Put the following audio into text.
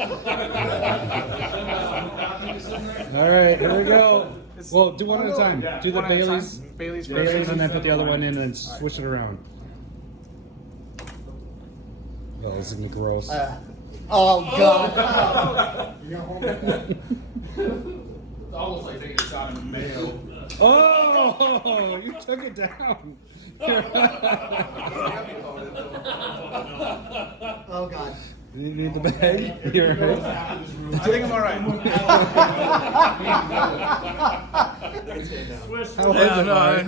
All right, here we go. Well, do one at a time. Do the Bailey's. Bailey's first. Bailey's, and then put the other one in, and then switch it around. Oh, this is gonna be gross. Oh God! It's almost like taking a shot in the mail. Oh, you took it down. Oh God! You need the bag? You're right. I think I'm all right. How was it, Mark?